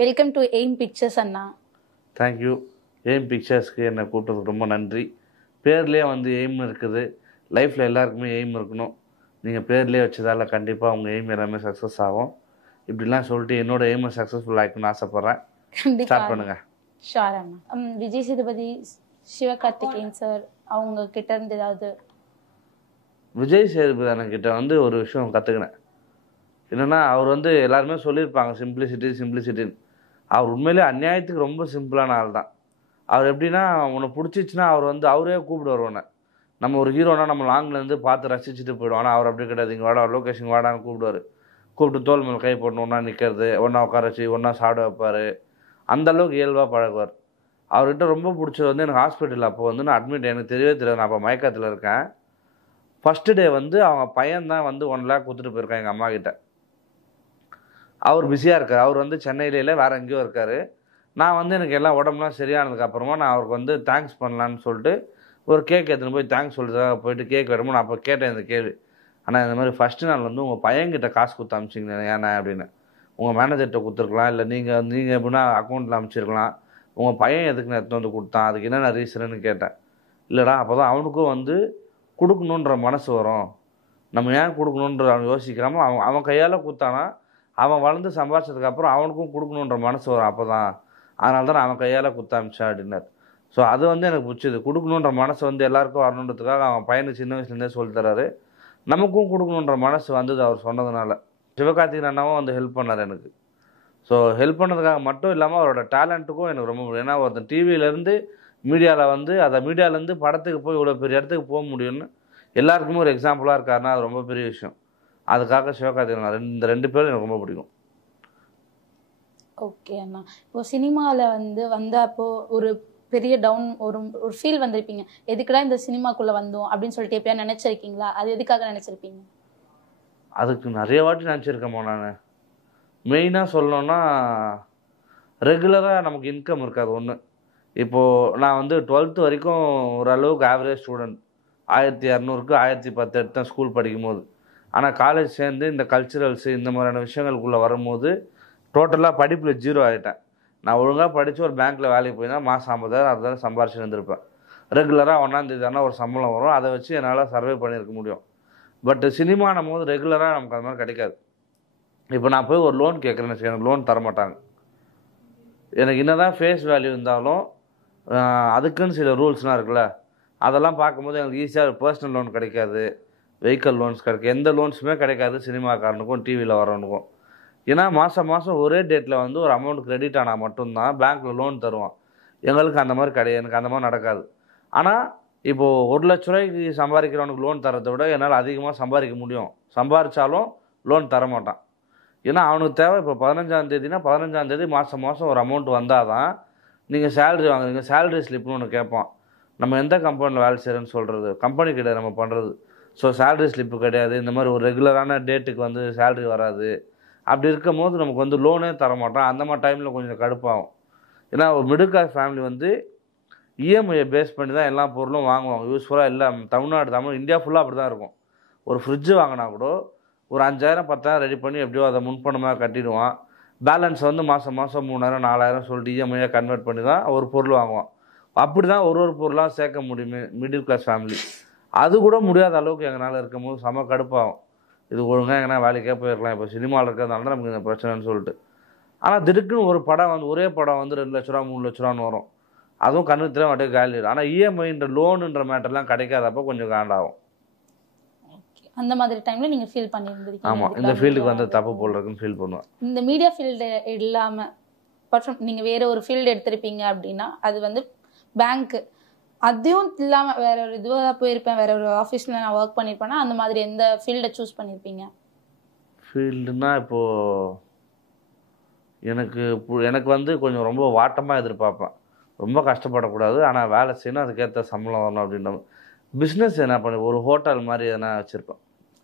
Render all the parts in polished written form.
Welcome to Aim Pictures அண்ணா. Thank you. Aim பிக்சர்ஸ்க்கு என்னை கூப்பிட்டதுக்கு ரொம்ப நன்றி. பேர்லேயே வந்து எய்ம்னு இருக்குது. லைஃப்பில் எல்லாருக்குமே எய்ம் இருக்கணும். நீங்கள் பேர்லேயே வச்சதால கண்டிப்பாக உங்கள் எய்ம் எல்லாமே சக்ஸஸ் ஆகும். இப்படிலாம் சொல்லிட்டு என்னோட எய்மை சக்ஸஸ்ஃபுல் ஆகிக்கணும்னு ஆசைப்பட்றேன். ஸ்டார்ட் பண்ணுங்க. ஷோர் அண்ணா. விஜய் சேதுபதி, சிவகார்த்திகேயன் சார் அவங்க கிட்ட இருந்து ஏதாவது? விஜய் சேதுபதி அண்ணன்கிட்ட வந்து ஒரு விஷயம் கற்றுக்கினேன். என்னென்னா அவர் வந்து எல்லாருமே சொல்லியிருப்பாங்க சிம்பிளிசிட்டின்னு. அவர் உண்மையிலே அநியாயத்துக்கு ரொம்ப சிம்பிளான ஆள் தான். அவர் எப்படின்னா உன்னை பிடிச்சிச்சின்னா அவர் வந்து அவரே கூப்பிடுவார். உன்னை நம்ம ஒரு ஹீரோனா நம்ம லாங்லேருந்து பார்த்து ரசிச்சுட்டு போயிடுவோம். ஆனால் அவர் அப்படி கிடையாது. இங்கே வாடா, லொக்கேஷன் வாடான்னு கூப்பிடுவார். கூப்பிட்டு தோல் மேலே கை போட்டு ஒன்றா நிற்கிறது, ஒன்றா உட்கார வச்சு ஒன்றா சாப்பிட வைப்பார். அந்தளவுக்கு இயல்பாக பழகுவார். அவர்கிட்ட ரொம்ப பிடிச்சது வந்து எனக்கு ஹாஸ்பிட்டலில் அப்போ வந்து நான் அட்மிட், எனக்கு தெரியவே தெரியாது, நான் அப்போ மயக்கத்தில் இருக்கேன். ஃபஸ்ட்டு டே வந்து அவன் பையன்தான் வந்து 1 lakh கொடுத்துட்டு போயிருக்கான் எங்கள் அம்மா கிட்ட. அவர் பிஸியாக இருக்கார். அவர் வந்து சென்னையில வேறு எங்கேயோ இருக்கார். நான் வந்து எனக்கு எல்லாம் உடம்புலாம் சரியானதுக்கப்புறமா நான் அவருக்கு வந்து தேங்க்ஸ் பண்ணலான்னு சொல்லிட்டு ஒரு கேக் எடுத்துன்னு போய் தேங்க்ஸ் சொல்லிட்டு போயிட்டு கேக் வேணுமோ நான் அப்போ கேட்டேன் இந்த கேள்வி. ஆனால் இந்த மாதிரி ஃபஸ்ட்டு நாள் வந்து உங்கள் பையன்கிட்ட காசு கொடுத்து அனுப்பிச்சிங்க ஏன்னா அப்படின்னு. உங்கள் மேனேஜர்கிட்ட கொடுத்துருக்கலாம், இல்லை நீங்கள் எப்படின்னா அக்கௌண்ட்டில் அனுப்பிச்சிருக்கலாம். உங்கள் பையன் எதுக்கு நான் எடுத்து வந்து கொடுத்தான், அதுக்கு என்னென்ன ரீசன்னு கேட்டேன். இல்லைடா, அப்போ தான் அவனுக்கும் வந்து கொடுக்கணுன்ற மனசு வரும். நம்ம ஏன் கொடுக்கணுன்ற அவன் யோசிக்கிறாமோ அவன் கையால் கொடுத்தானா அவன் வளர்ந்து சம்பாதிச்சதுக்கப்புறம் அவனுக்கும் கொடுக்கணுன்ற மனசு வரும். அப்போ தான் அதனால தான் அவன் கையால் கொடுத்தாமிச்சேன் அப்படின்னார். ஸோ அது வந்து எனக்கு பிடிச்சது. கொடுக்கணுன்ற மனசு வந்து எல்லாருக்கும் வரணுன்றதுக்காக அவன் பையனுக்கு சின்ன வயசுலேருந்தே சொல்லித்தராரு. நமக்கும் கொடுக்கணுன்ற மனசு வந்தது அவர் சொன்னதுனால. சிவகார்த்திகேயன் அண்ணாவும் வந்து ஹெல்ப் பண்ணார் எனக்கு. ஸோ ஹெல்ப் பண்ணதுக்காக மட்டும் இல்லாமல் அவரோட டேலண்ட்டுக்கும் எனக்கு ரொம்ப பிடிக்கும். ஏன்னா ஒருத்தன் டிவியிலேருந்து மீடியாவில் வந்து அதை மீடியாவிலேருந்து படத்துக்கு போய் இவ்வளோ பெரிய இடத்துக்கு போக முடியும்னு எல்லாருக்குமே ஒரு எக்ஸாம்பிளாக இருக்காருன்னா அது ரொம்ப பெரிய விஷயம். அதுக்காக சிவகார்த்திகேயன் இந்த 2 பேரும் எனக்கு ரொம்ப பிடிக்கும். ஓகே அண்ணா. இப்போ சினிமாவில் வந்தப்போ ஒரு பெரிய டவுன் ஒரு ஃபீல் வந்திருப்பீங்க. எதுக்குடா இந்த சினிமாக்குள்ளே வந்தோம் அப்படின்னு சொல்லிட்டு எப்பயா நினச்சிருக்கீங்களா? அது எதுக்காக நினச்சிருப்பீங்க? அதுக்கு நிறைய வாட்டி நினச்சிருக்கேம்மா. நான் மெயினாக சொல்லணுன்னா ரெகுலராக நமக்கு இன்கம் இருக்காது ஒன்று. இப்போது நான் வந்து 12th வரைக்கும் ஓரளவுக்கு ஆவரேஜ் ஸ்டூடெண்ட். 1200க்கு 1010 எடுத்தேன் ஸ்கூல் படிக்கும்போது. ஆனால் காலேஜ் சேர்ந்து இந்த கல்ச்சுரல்ஸு இந்த மாதிரியான விஷயங்களுக்குள்ளே வரும்போது டோட்டலாக படிப்பில் 0 ஆகிட்டேன். நான் ஒழுங்காக படித்து ஒரு பேங்க்கில் வேலைக்கு போய் தான் மாதம் 50,000 60,000 சம்பாரிச்சு வந்திருப்பேன். ரெகுலராக 1ஆம் தேதி ஆனால் ஒரு சம்பளம் வரும். அதை வச்சு என்னால் சர்வே பண்ணியிருக்க முடியும். பட் சினிமானும் போது ரெகுலராக நமக்கு அது மாதிரி கிடைக்காது. இப்போ நான் போய் ஒரு லோன் கேட்குறேன்னு வச்சுக்கோங்க, எனக்கு லோன் தரமாட்டாங்க. எனக்கு என்ன தான் ஃபேஸ் வேல்யூ இருந்தாலும் அதுக்குன்னு சில ரூல்ஸ்லாம் இருக்குல்ல, அதெல்லாம் பார்க்கும்போது எனக்கு ஈஸியாக பர்சனல் லோன் கிடைக்காது, வெஹிக்கல் லோன்ஸ் கிடைக்கும், எந்த லோன்ஸுமே கிடைக்காது சினிமாக்காரனுக்கும் டிவியில் வரவனுக்கும். ஏன்னா மாதம் ஒரே டேட்டில் வந்து ஒரு அமௌண்ட் கிரெடிட் ஆனால் மட்டும்தான் பேங்க்கில் லோன் தருவான். எங்களுக்கு அந்த மாதிரி கிடையாது, எனக்கு அந்த மாதிரி நடக்காது. ஆனால் இப்போது 1 லட்ச ரூபாய்க்கு சம்பாதிக்கிறவனுக்கு லோன் தரதை விட என்னால் அதிகமாக சம்பாதிக்க முடியும். சம்பாதிச்சாலும் லோன் தரமாட்டான். ஏன்னா அவனுக்கு தேவை இப்போ 15ஆம் தேதினா 15ஆம் தேதி மாதம் ஒரு அமௌண்ட் வந்தால் தான் நீங்கள் சேலரி வாங்குறீங்க. சேலரி ஸ்லிப்னு ஒன்று கேட்பான். நம்ம எந்த கம்பெனியில் வேலை செய்கிறேன்னு சொல்கிறது, கம்பெனி கிடையாது நம்ம பண்ணுறது. ஸோ சேலரி ஸ்லிப்பு கிடையாது. இந்த மாதிரி ஒரு ரெகுலரான டேட்டுக்கு வந்து சேலரி வராது. அப்படி இருக்கும் போது நமக்கு வந்து லோனே தரமாட்டான். அந்த மாதிரி டைமில் கொஞ்சம் கடுப்பாகும். ஏன்னா ஒரு மிடில் கிளாஸ் ஃபேமிலி வந்து இஎம்ஐயை பேஸ் பண்ணி தான் எல்லா பொருளும் வாங்குவாங்க. யூஸ்ஃபுல்லாக இல்லை, தமிழ் இந்தியா ஃபுல்லாக அப்படி தான் இருக்கும். ஒரு ஃப்ரிட்ஜு வாங்கினா கூட ஒரு 5,000 10,000 ரெடி பண்ணி எப்படியோ அதை முன்பணமாக கட்டிடுவான். பேலன்ஸ் வந்து மாதம் 3,000 4,000 சொல்லிட்டு இஎம்ஐயாக கன்வெர்ட் பண்ணி தான் ஒரு பொருள் வாங்குவான். அப்படி தான் ஒரு பொருளாக சேர்க்க முடியுமே மிடில் கிளாஸ் ஃபேமிலி. அது கூட முடியாத அளவுக்கு எங்களால் இருக்கும் போது செம கடுப்பாகும். இது ஒழுங்காக எங்கன்னா வேலைக்கே போயிருக்கலாம், இப்போ சினிமாவில் இருக்கிறதுனால தான் நமக்கு இந்த பிரச்சனைன்னு சொல்லிட்டு. ஆனால் திடுக்குன்னு ஒரு படம் வந்து ஒரே படம் வந்து 2 லட்ச ரூபா 3 லட்ச ரூபான்னு வரும். அதுவும் கண்ணுக்கு அப்படியே காலி. ஆனால் இஎம்ஐன்ற லோனுன்ற மேட்டர்லாம் கிடைக்காதப்போ கொஞ்சம் காண்டாகும். அந்த மாதிரி டைம்ல நீங்க ஃபீல் பண்ணியிருந்திருக்கீங்க? ஆமாம், இந்த ஃபீல்டுக்கு வந்து தப்பு போல் இருக்குன்னு ஃபீல் பண்ணுவேன். இந்த மீடியா ஃபீல்டு இல்லாமல் நீங்கள் வேற ஒரு ஃபீல்டு எடுத்திருப்பீங்க அப்படின்னா அது வந்து பேங்க்கு, அதுவும் இல்லாமல் வேற ஒரு இதுவாக போயிருப்பேன், வேற ஒரு ஆஃபீஸில் நான் ஒர்க் பண்ணியிருப்பேன்னா அந்த மாதிரி எந்த ஃபீல்டை சூஸ் பண்ணியிருப்பீங்க? ஃபீல்டுனா இப்போது எனக்கு வந்து கொஞ்சம் ரொம்ப வாட்டமாக எதிர்பார்ப்பேன். ரொம்ப கஷ்டப்படக்கூடாது, ஆனால் வேலை செய்யணும், அதுக்கேற்ற சம்பளம் வரணும் அப்படின்ற பிஸ்னஸ் என்ன பண்ணி ஒரு ஹோட்டல் மாதிரி எதனா வச்சுருப்பேன்.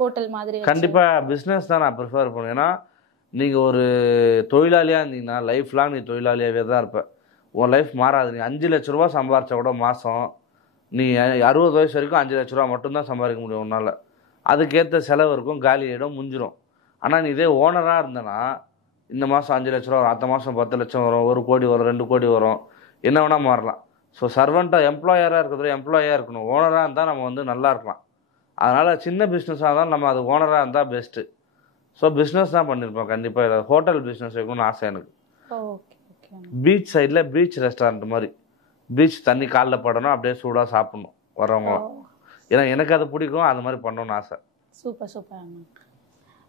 ஹோட்டல் மாதிரி கண்டிப்பாக பிஸ்னஸ் தான் நான் ப்ரிஃபர் பண்ணுவேன். ஏன்னா நீங்கள் ஒரு தொழிலாளியாக இருந்தீங்கன்னா லைஃப் லாங் நீ தொழிலாளியாகவே தான் இருப்பேன். உன் லைஃப் மாறாது. நீ 5 லட்ச ரூபா சம்பாரிச்சா கூட மாதம் நீ 60 வயசு வரைக்கும் 5 லட்ச ரூபா மட்டும்தான் சம்பாதிக்க முடியும் உன்னால். அதுக்கேற்ற செலவு இருக்கும், காலி ஆகிடும், முடிஞ்சிடும். ஆனால் நீ இதே ஓனராக இருந்தனா இந்த மாதம் 5 லட்ச ரூபா வரும், அடுத்த மாதம் 10 லட்சம் வரும், 1 கோடி வரும், 2 கோடி வரும், என்ன வேணால் மாறலாம். ஸோ சர்வெண்ட்டாக எம்ப்ளாயராக இருக்கிறது எம்ப்ளாயாக இருக்கணும். ஓனராக இருந்தால் நம்ம வந்து நல்லா இருக்கலாம். அதனால் சின்ன பிஸ்னஸாக இருந்தாலும் நம்ம அது ஓனராக இருந்தால் பெஸ்ட்டு. ஸோ பிஸ்னஸ் தான் பண்ணியிருப்போம் கண்டிப்பாக. ஏதாவது ஹோட்டல் பிஸ்னஸ் வைக்கணும்னு ஆசை எனக்கு. Okay okay. பீச் சைடில் பீச் ரெஸ்டாரண்ட் மாதிரி, பீச் தண்ணி காலில் படணும், அப்படியே சூடாக சாப்பிட்ணும் வரவங்களாம். ஏன்னா எனக்கு அது பிடிக்கும், அது மாதிரி பண்ணணும்னு ஆசை. சூப்பர் சூப்பர் அண்ணா.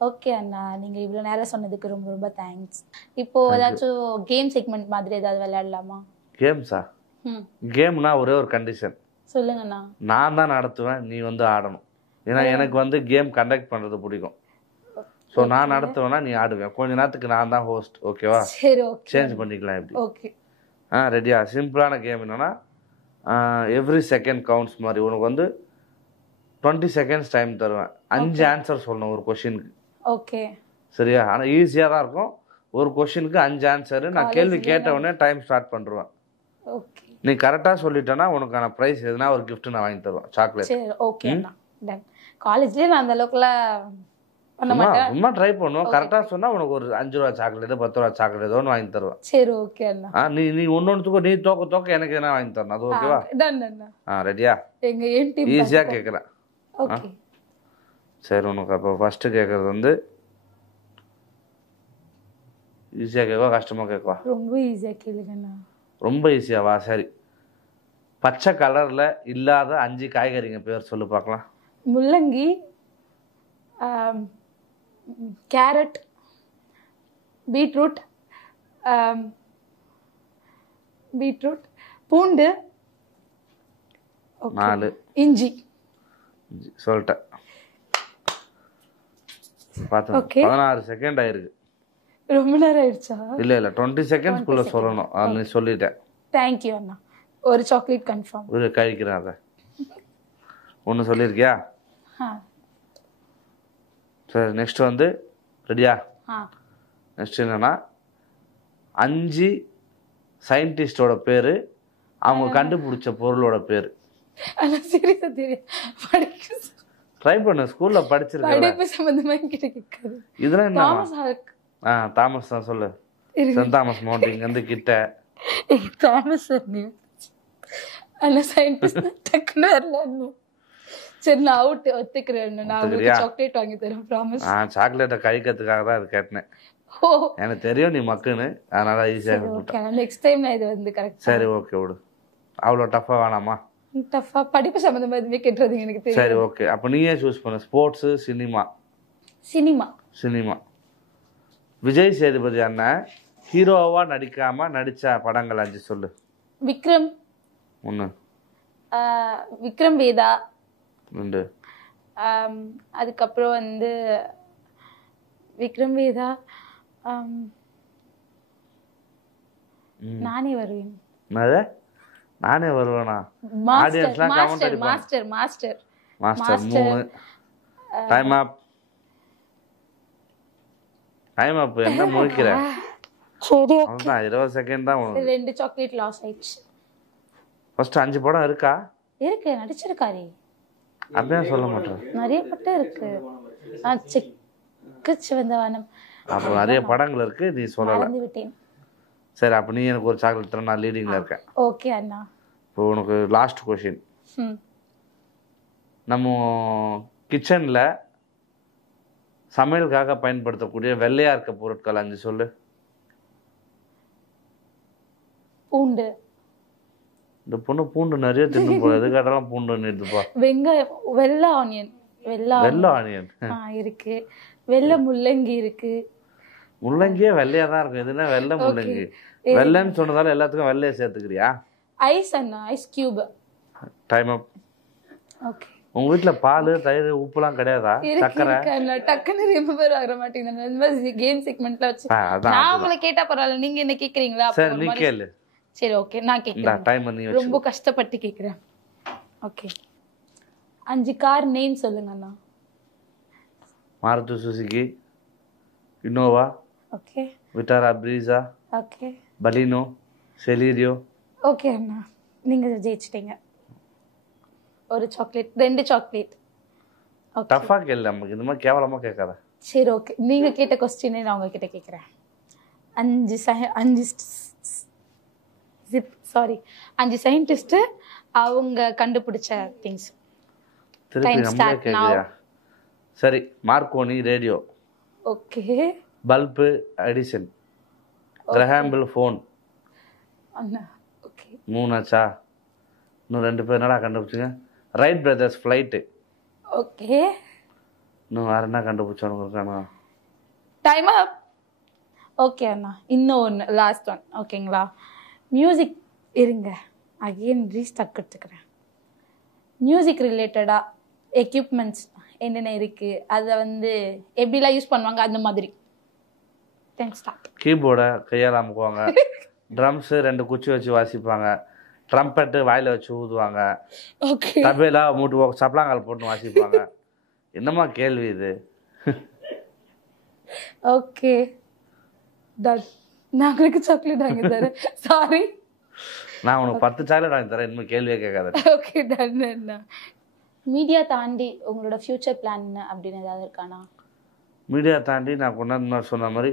ஓகே அண்ணா, நீங்கள் இவ்வளோ நேரம் சொன்னதுக்கு ரொம்ப ரொம்ப தேங்க்ஸ். இப்போது ஏதாச்சும் கேம் செக்மெண்ட் மாதிரி ஏதாவது விளையாடலாமா? கேம்ஸா? கேம்னா ஒரே ஒரு கண்டிஷன். சொல்லுங்கண்ணா. நான் தான் நடத்துவேன், நீ வந்து ஆடணும். ஏன்னா எனக்கு வந்து கேம் கண்டக்ட் பண்ணுறது பிடிக்கும். ஸோ நான் நடத்துவேன்னா நீ ஆடுவேன். கொஞ்ச நேரத்துக்கு நான் தான் ஹோஸ்ட். ஓகேவா? சரி ஓகே. சேஞ்ச் பண்ணிக்கலாம் எப்படி? ஓகே. ரெடியா? சிம்பிளான கேம் என்னன்னா, எவ்ரி செகண்ட் கவுண்ட்ஸ் மாதிரி. உனக்கு வந்து 20 செகண்ட்ஸ் டைம் தருவேன். 5 ஆன்சர் சொல்லணும் ஒரு கொஷினுக்கு. ஓகே. சரியா? ஆனால் ஈஸியாக தான் இருக்கும். ஒரு கொஷினுக்கு 5 ஆன்சரு. நான் கேள்வி கேட்ட உடனே டைம் ஸ்டார்ட் பண்ணுறேன். ஓகே. நீ கரெக்டாக சொல்லிட்டேன்னா உனக்கான ப்ரைஸ் எதுனா ஒரு கிஃப்ட் நான் வாங்கி தருவேன், சாக்லேட். சரி ஓகே அண்ணா. டன். காலேஜ்லேயே நான் அந்த அளவுக்குலாம் பண்ண மாட்டேன். சும்மா ட்ரை பண்ணுவோம். கரெக்டாக சொன்னால் உனக்கு ஒரு 5 ரூபா சாக்லேட், 10 ரூபா சாக்லேட் ஏதோ ஒன்று வாங்கி தருவேன். சரி ஓகே அண்ணா. நீ ஒன்னொன்றுக்கும் நீ தோக்க எனக்கு எதனா வாங்கி தரணும். அது ஓகேவா? டன் அண்ணா. ரெடியா? எங்க ஏன் டீம் ஈஸியாக கேட்குறேன். ஓகே. சரி, உனக்கு அப்போ ஃபஸ்ட்டு கேட்குறது வந்து ஈஸியாக கேட்கவா கஷ்டமாக கேட்கவா? ரொம்ப ஈஸியாக கேளுங்கண்ணா. ரொம்ப ஈஸியாவா? சரி. பச்சை கலரில் இல்லாத 5 காய்கறிங்க பேர் சொல்லு பார்க்கலாம். முள்ளங்கி, கேரட், பீட்ரூட், பூண்டு, 4, இஞ்சி. சொல்லிட்டேன். பார்த்து 16 செகண்ட் ஆயிருக்கு. ரொம்ப நேரம் ஆயிடுச்சா? இல்லை 20 செகண்ட்ஸ்குள்ளே சொல்லணும். நீ சொல்லிட்டேன். தேங்க்யூ அண்ணா. ஒரு சாக்லேட் கன்ஃபார்ம். ஒரு கழிக்கிறேன். அதை ஒன்று சொல்லியிருக்கியா? சரி, நெக்ஸ்ட் வந்து ரெடியா? நெக்ஸ்ட் என்னன்னா 5 சயின்டிஸ்டோட பேர், அவங்க கண்டுபிடிச்ச பொருளோட பேர். ட்ரை பண்ணு, ஸ்கூல்ல படிச்சிருக்கேன். இதெல்லாம் என்ன? தாமஸ் தான் சொல்லு. சென்ட் தாமஸ் மவுண்ட் வந்து கிட்ட. தாமஸ் டக்குன்னு வரல. சரி, நான் அவுட் ஒத்துக்கிறேன். நான் உங்களுக்கு சாக்லேட் வாங்கி தரேன், ப்ராமிஸ். சாக்லேட்டை கழிக்கிறதுக்காக தான் அது கேட்டேன். எனக்கு தெரியும் நீ மக்குன்னு, அதனால ஈஸியாக ஓகே. நெக்ஸ்ட் டைம் நான் இது வந்து கரெக்ட். சரி ஓகே, விடு. அவ்வளோ டஃப்பாக வேணாமா? டஃப்பாக படிப்பு சம்மந்தமாக எதுவுமே கேட்டுறது எனக்கு தெரியும். சரி ஓகே, அப்போ நீயே சூஸ் பண்ணு. Sports, cinema. Cinema. Vijay Sethupathi அண்ணன் ஹீரோவா நடிச்ச படங்கள் 5 சொல்லு. விக்ரம் 1, விக்ரம் வேதா 2, அதுக்கப்புறம் வந்து விக்ரம் வேதா, நானே வருவேன். நானே வருவேனா? மாஸ்டர் 3. டைம் அப். என்ன முடிக்கிற? சரி ஓகே. 20 செகண்ட் தான். 2 சாக்லேட் லாஸ் ஆயிடுச்சு. ஃபர்ஸ்ட் 5 படம் இருக்கா? இருக்கு, நடிச்சிருக்காரு. அப்படியே சொல்ல மாட்டேன். நிறைய படம் இருக்கு. செக்கு சிவந்த வானம். அப்போ நிறைய படங்கள் இருக்கு, நீ சொல்லல. மறந்து விட்டேன். சரி, அப்போ நீ எனக்கு ஒரு சாக்லேட் தர, நான் லீடிங்ல இருக்கேன். ஓகே அண்ணா. இப்போ உனக்கு லாஸ்ட் கொஸ்டின். நம்ம கிச்சன்ல சமையலுக்காக பயன்படுத்தக்கூடிய வெள்ளையா இருக்க பொருட்கள் 5 சொல்லு. பூண்டு. இந்த பொண்ணு பூண்டு நிறைய தின்னு போகுது. எது கேட்டாலும் பூண்டு நிறுத்துப்பா. வெங்காயம், வெள்ளை ஆனியன். வெள்ளை ஆனியன் இருக்கு. வெள்ளை முள்ளங்கி இருக்கு. முள்ளங்கியே வெள்ளையா தான் இருக்கும். எதுனா வெள்ளை முள்ளங்கி. வெள்ளைன்னு சொன்னதால எல்லாத்துக்கும் வெள்ளையை சேர்த்துக்கிறியா? ஐஸ் அண்ணா, ice cube. Time up. Okay. உங்க வீட்டுல பால், தயிர், உப்புலாம் கிடையாதா? சக்கரை டக்குன்னு ரிமெம்பர் ஆக மாட்டேங்குது. இந்த மாதிரி கேம் செக்மெண்ட்ல வச்சு நான் உங்களை கேட்டா பரவாயில்ல, நீங்க என்ன கேக்குறீங்களா? சரி, நீ கேளு. சரி ஓகே, நான் கேக்குறேன். டைம் பண்ணி வச்சு. ரொம்ப கஷ்டப்பட்டு கேக்குறேன். ஓகே. 5 கார் நேம் சொல்லுங்க அண்ணா. Maruti Suzuki, Innova, okay, Vitara Brezza, okay, Baleno, Celerio. Okay அண்ணா, நீங்க ஜெயிச்சிட்டீங்க. ஒரு சாக்லேட், 2 சாக்லேட். டஃபா கேளு, நமக்கு இந்த மாதிரி கேவலமா கேட்காத. சரி ஓகே, நீங்க கேட்ட क्वेश्चन நான் உங்ககிட்ட கேக்குறேன். அஞ்சு சயின்டிஸ்ட் அவங்க கண்டுபிடிச்ச திங்ஸ். திருப்பி நம்மளே கேட்குறியா? சரி, Marconi radio, okay, bulb Edison, Graham Bell phone. Okay, 3 ஆச்சா? இன்னும் 2 பேர் என்னடா கண்டுபிடிச்சிங்க? Wright brothers flight. ஓகே, இன்னும் வேறு என்ன கண்டுபிடிச்சவங்க இருக்கானா? Time up. ஓகே அண்ணா, இன்னும் ஒன்று லாஸ்ட் ஒன். ஓகேங்களா? மியூசிக் இருங்க, அகெயின் ரீஸ்டார்ட் எடுத்துக்கிறேன். மியூசிக் ரிலேட்டடாக எக்யூப்மெண்ட்ஸ் என்னென்ன இருக்குது, அதை வந்து எப்படிலாம் யூஸ் பண்ணுவாங்க அந்த மாதிரி. கீபோர்டை கையால் அமுக்குவாங்க, ட்ரம்ஸு 2 குச்சி வச்சு வாசிப்பாங்க, ட்ரம்பெட்டு வாயில் வச்சு ஊதுவாங்க, தபேலா மூட்டு சப்பலாங்கால் போட்டு வாசிப்பாங்க. என்னம்மா கேள்வி இது? ஓகே, நான் உங்களுக்கு சாக்லேட் வாங்கி தரேன். சாரி, நான் உனக்கு 10 சாக்லேட் வாங்கி தரேன். இனிமேல் கேள்வியே கேட்காத. Okay, ton. மீடியா தாண்டி உங்களோட ஃப்யூச்சர் பிளான் அப்படின்னு ஏதாவது இருக்கானா? மீடியா தாண்டி நான் கொண்டாந்து சொன்ன மாதிரி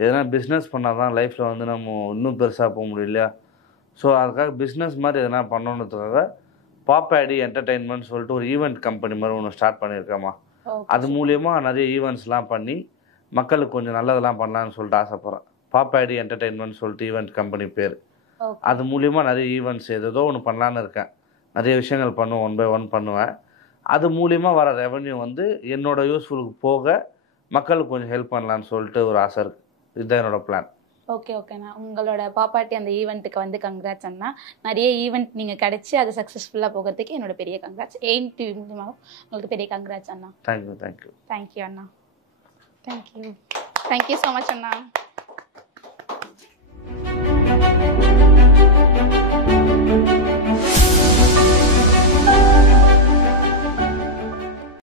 எதனா பிஸ்னஸ் பண்ணால் தான் லைஃப்பில் வந்து நம்ம இன்னும் பெருசாக போக முடியும் இல்லையா? ஸோ அதுக்காக பிஸ்னஸ் மாதிரி எதனா பண்ணணுன்றதுக்காக பாப் ஐடி என்டர்டெயின்மெண்ட் சொல்லிட்டு ஒரு ஈவெண்ட் கம்பெனி மாதிரி ஒன்று ஸ்டார்ட் பண்ணியிருக்கேம்மா. அது மூலியமாக நிறைய ஈவெண்ட்ஸ்லாம் பண்ணி மக்களுக்கு கொஞ்சம் நல்லதெல்லாம் பண்ணலான்னு சொல்லிட்டு ஆசைப்பட்றேன். பாப் ஐடி என்டர்டெயின்மெண்ட் சொல்லிட்டு ஈவெண்ட் கம்பெனி பேர். அது மூலியமாக நிறைய ஈவெண்ட்ஸ் ஏதோ ஒன்று பண்ணலான்னு இருக்கேன். நிறைய விஷயங்கள் பண்ணுவேன், 1 by 1 பண்ணுவேன். அது மூலியமாக வர ரெவன்யூ வந்து என்னோட யூஸ்ஃபுல்லுக்கு போக மக்களுக்கு கொஞ்சம் ஹெல்ப் பண்ணலான்னு சொல்லிட்டு ஒரு ஆசை இருக்குது. இதுதான் என்னோட பிளான். ஓகே, ஓகேண்ணா. உங்களோட பாப்பாட்டி அந்த ஈவெண்ட்டுக்கு வந்து கங்க்ராட்ஸ் அண்ணா. நிறைய ஈவெண்ட் நீங்கள் கிடச்சி அது சக்ஸஸ்ஃபுல்லாக போகிறதுக்கு என்னோட பெரிய கங்க்ராட்ஸ். உங்களுக்கு பெரிய கங்க்ராட்ஸ் அண்ணா. தேங்க்யூ அண்ணா. தேங்க்யூ ஸோ மச் அண்ணா.